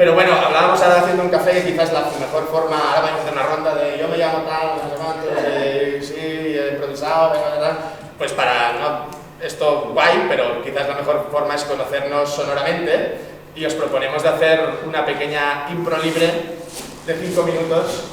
Pero bueno, hablábamos ahora haciendo un café que quizás la mejor forma, ahora vamos a hacer una ronda de yo me llamo tal, no sé cuánto, sí, he improvisado, tal, pues para no, esto guay, pero quizás la mejor forma es conocernos sonoramente y os proponemos de hacer una pequeña impro libre de 5 minutos.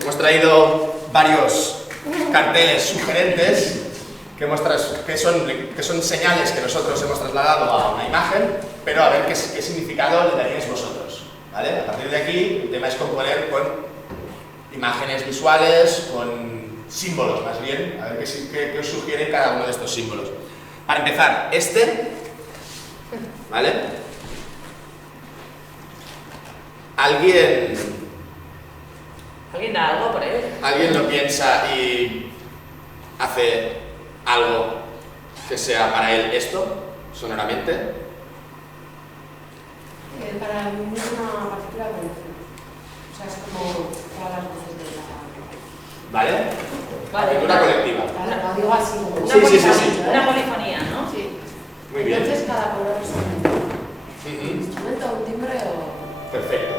Hemos traído varios carteles sugerentes que son señales que nosotros hemos trasladado a una imagen, pero a ver qué significado le daríais vosotros, ¿vale? A partir de aquí el tema es componer con imágenes visuales, con símbolos más bien, a ver qué os sugiere cada uno de estos símbolos. Para empezar, ¿vale? ¿Alguien da algo por él? ¿Alguien lo piensa y hace algo que sea para él esto, sonoramente? Para mí es una partitura de evolución. O sea, es como todas las voces de la... ¿Vale? Vale. Partitura colectiva. Lo digo así como... Sí. Una polifonía, ¿no? Sí. Muy bien. Entonces cada color es un instrumento, un timbre o... Perfecto.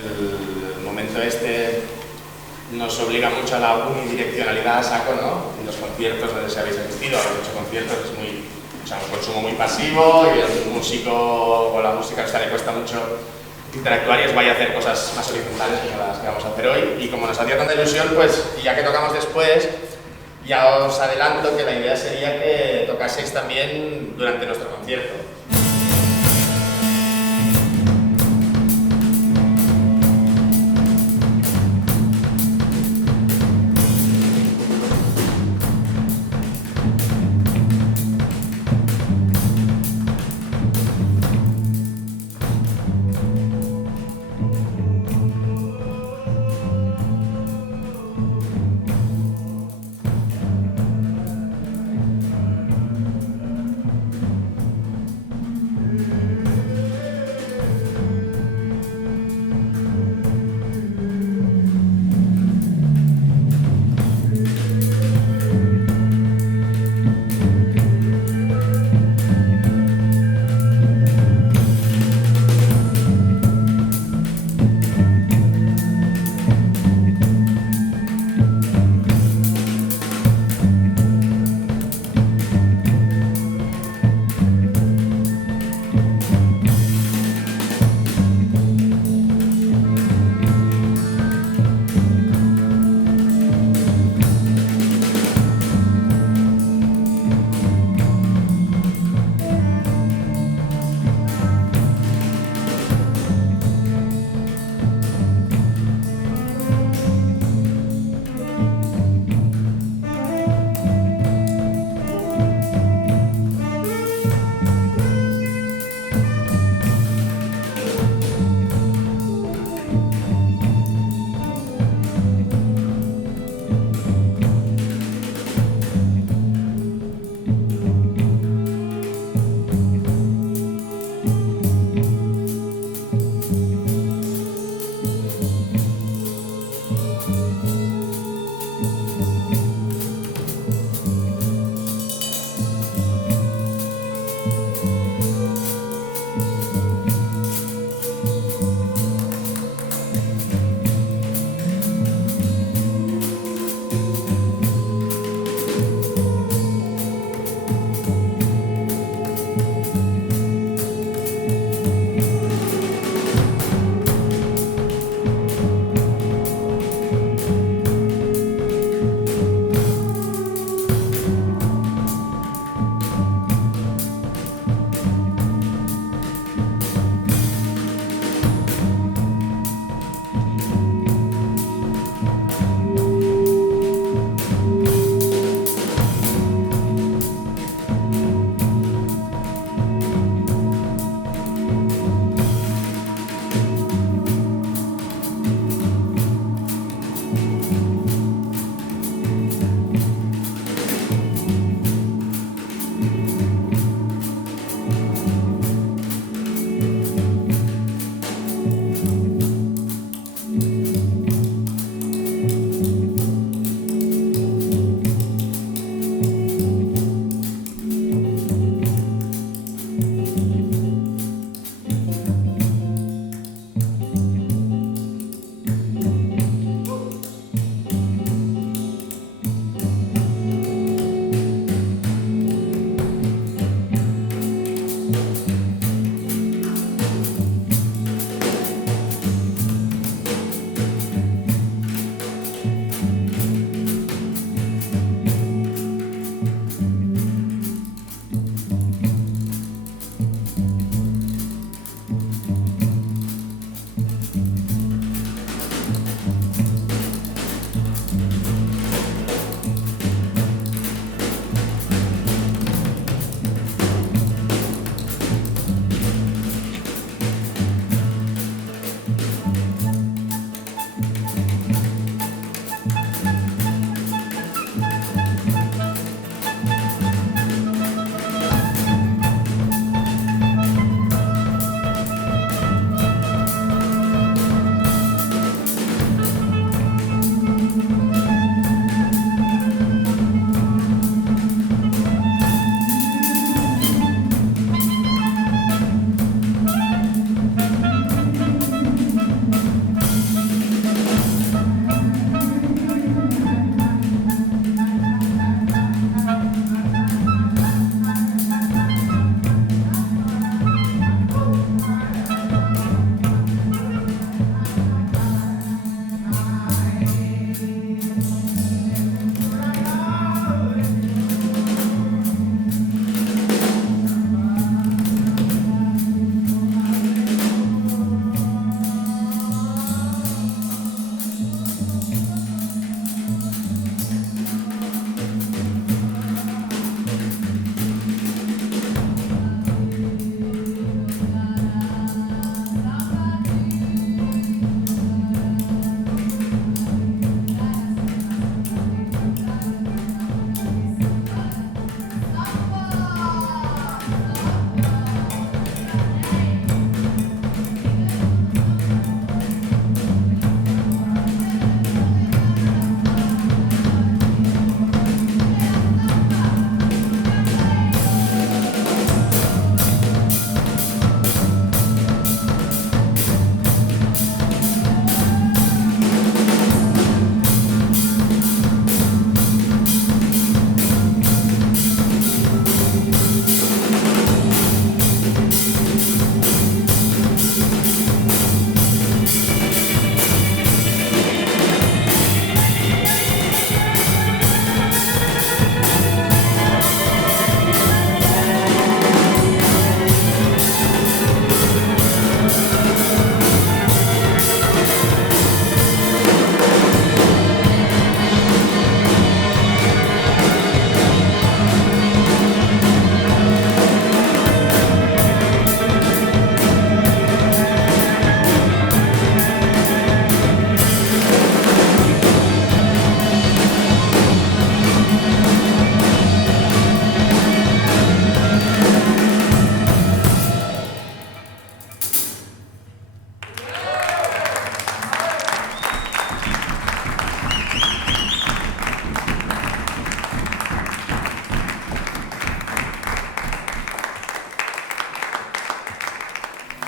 El momento este nos obliga mucho a la unidireccionalidad a saco, ¿no? En los conciertos donde se habéis asistido, habéis hecho conciertos, es un consumo muy pasivo y el músico con la música le cuesta mucho interactuar y es guay hacer cosas más horizontales como las que vamos a hacer hoy. Y como nos hacía tanta ilusión, pues y ya que tocamos después, ya os adelanto que la idea sería que tocaseis también durante nuestro concierto.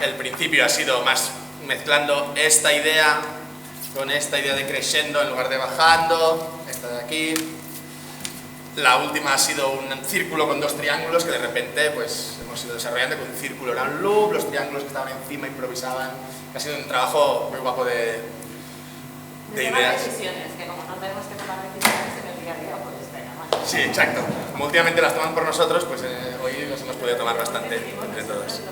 el principio ha sido más mezclando esta idea con esta idea de crescendo en lugar de bajando, esta de aquí. La última ha sido un círculo con dos triángulos que de repente pues hemos ido desarrollando, que un círculo era un loop, los triángulos que estaban encima improvisaban. Ha sido un trabajo muy guapo de ideas. decisiones, que como no tenemos que tomar decisiones en el día a día, pues venga, más. Sí, exacto. Como últimamente las toman por nosotros, pues hoy nos hemos podido tomar bastante entre todos.